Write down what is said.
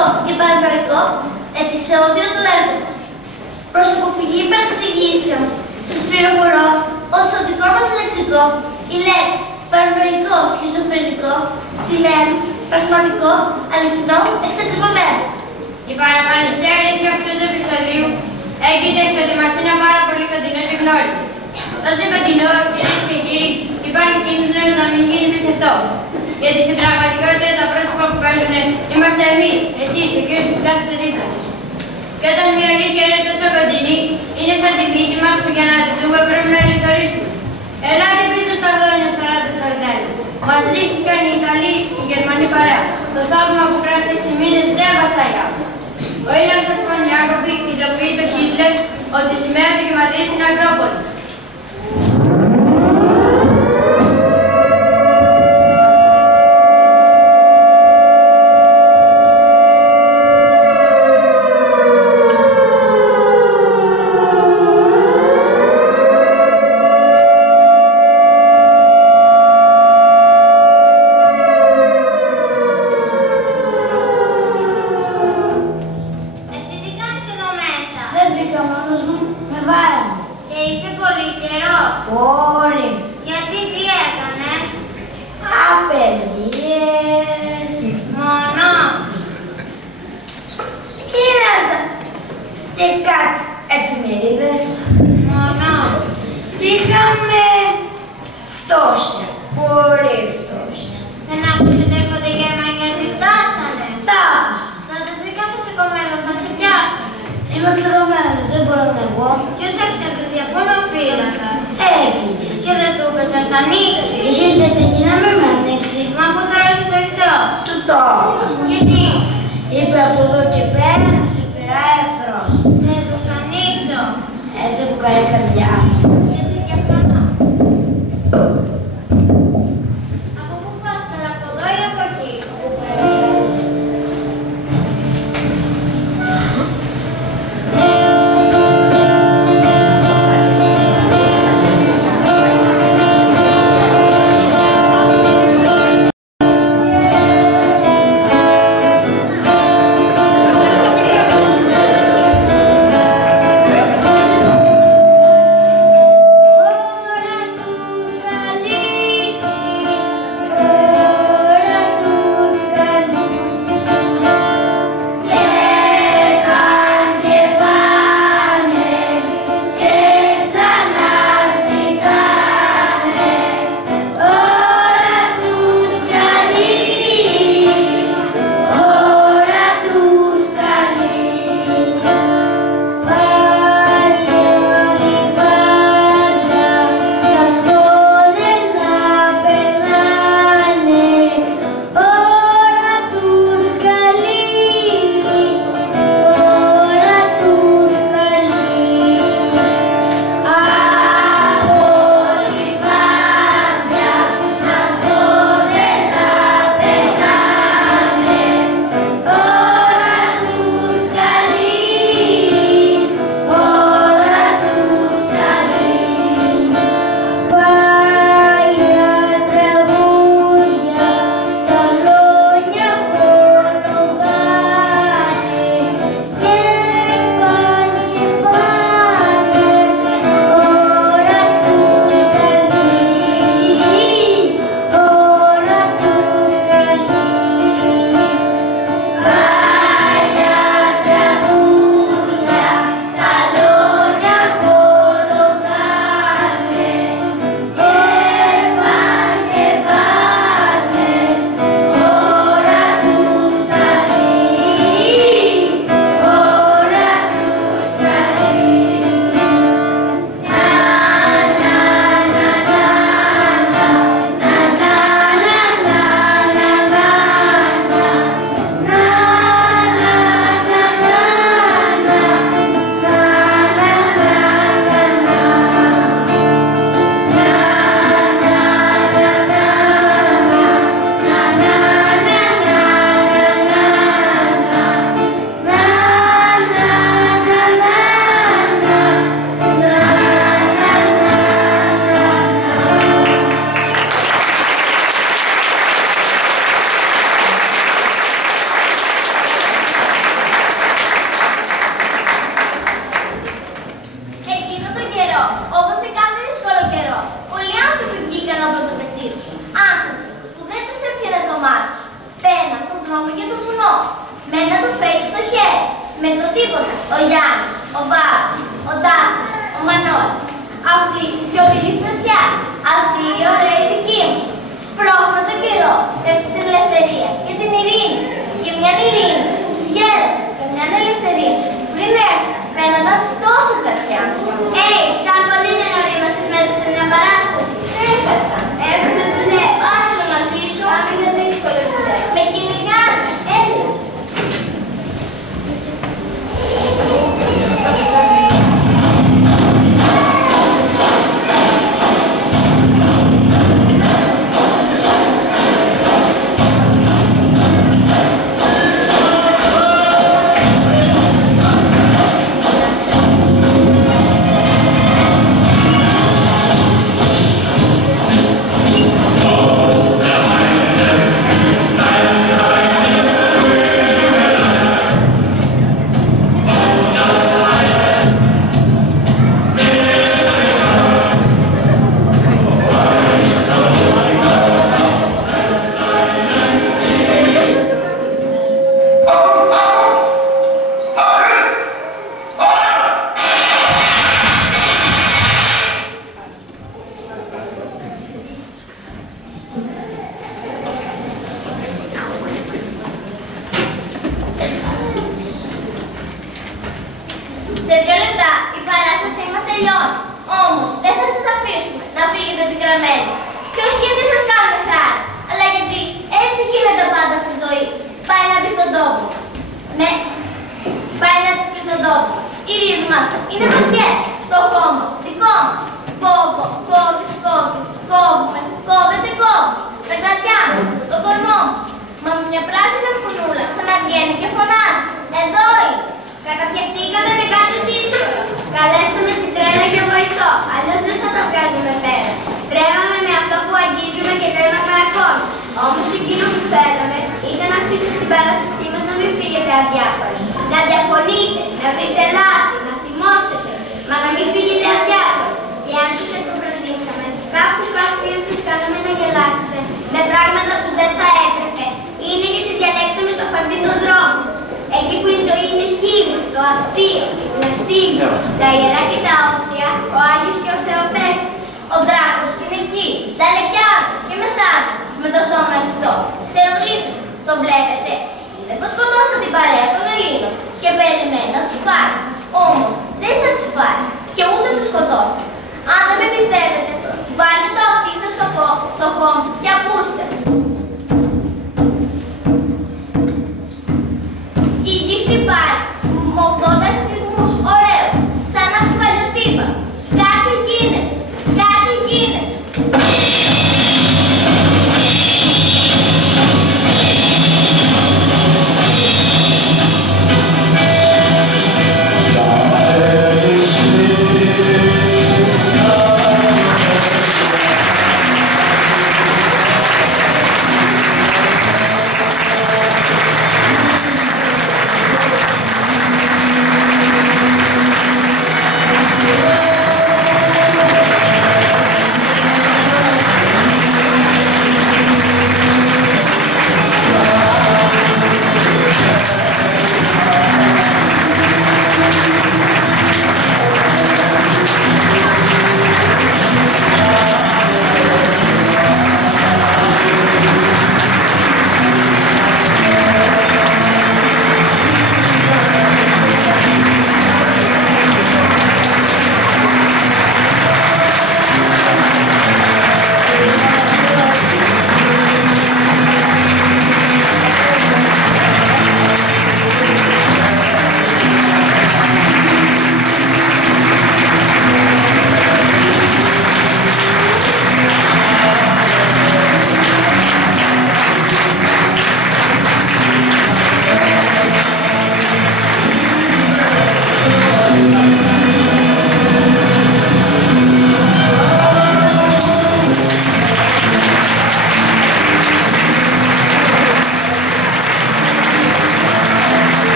λεξικό και παρανοϊκό επεισόδιο του έργου. Προς αποφυγή παρεξηγήσεων, σας πληροφορώ ότι στο δικό μας λεξικό οι λέξεις παρανοϊκό, σχιζοφρενικό σημαίνουν πραγματικό, αληθινό, εξακριβωμένο. Η παραπανηστή αλήθεια αυτού του επεισοδίου έγκυται στο ότι μας είναι πάρα πολύ κοντινό και γνώριμο. Τόσο κοντινό, κυρίες και κύριοι, υπάρχει κίνδυνος να μην γίνει πιστευτό. Γιατί στην πραγματικότητα τα πρόσωπα που παίζουν είμαστε εμείς, εσείς, ο κύριος που κάθεται δίπλα σας. Και όταν μια αλήθεια είναι τόσο κοντινή, είναι σαν τη μύτη μας που για να την δούμε πρέπει να την θεωρήσουμε. Ελάτε πίσω στα χρόνια 40-41. Μας δείχτηκαν οι Ιταλοί και οι Γερμανοί παρέα. Το θαύμα που κράτησε 6 μήνες δεν βαστάει άλλο. Ο Ήλιαν Προσπανιάκοβι ειδοποιεί το Χίτλερ ότι η σημαία του κυματίζει στην Ακρόπολη. με το τίποτα. Ο Γιάννης, ο Βάρος, ο Τάσος, ο Μανώλης. Αυτή η σιωπηλή στρατιά, αυτή η ωραία δική μου. Σπρώχνω τον καιρό, την ελευθερία και την ειρήνη. Και μια ειρήνη που τους γέλασε και μια ελευθερία. Πριν έρθει, φαίνονταν τόσο πλατιά. Σαν πολύ δεν ορίμασες μέσα σε μια παράσταση. Έχασα. Έχουμε δουλειά. Άσε μαζί σου. Αν είναι δύσκολες δουλειές. Με κυνηγάνε. Έλα. Σε 2 λεπτά η παράστασή μας τελειώνει. Όμως δεν θα σας αφήσουμε να φύγετε πικραμένοι. Και όχι γιατί σας κάνουμε χάρη, αλλά γιατί έτσι γίνεται πάντα στη ζωή. Πάει να μπει στον τόπο. Πάει να μπει στον τόπο. Οι ρίζες μας είναι βαθιές. Το κόμμα δικό μας. Κόβω, κόβεις, κόβει. Κόβουμε, κόβεται, κόβει. Τα κλαδιά μας, το κορμό μας. Μα μια πράσινη φουνούλα ξαναβγαίνει και φωνάζει. Εδώ είναι. Καταπιαστήκαμε με κάτι δύσκολο. Καλέσαμε την τρέλα και βοηθό, αλλιώς δεν θα τα βγάζουμε πέρα. Τρέμαμε με αυτό που αγγίζουμε και τρέμαμε ακόμη. Όμως εκείνο που θέλαμε ήταν αυτή τη συμπαράστασή μας να μην φύγετε αδιάφοροι. Να διαφωνείτε, να βρείτε λάθη, να θυμώσετε, μα να μην φύγετε αδιάφοροι. Και αν σας εκπροσωπήσαμε, κάπου σας κάναμε να γελάσετε με πράγματα που δεν θα έπρεπε. Είναι γιατί διαλέξαμε το φαρδί των δρόμων. Εκεί που η ζωή είναι χείμη, το αστείο, η μνηστήρια, τα ιερά και τα όσια, ο Άγιος και ο Θεοπέκτης. Ο δράκος είναι εκεί, τα λεκιάζουν και μεθάνε, με το στόμα ανοιχτό. Ξερογλύφει, το βλέπετε. Δεν πως σκοτώσαν την παρέα των Ελλήνων.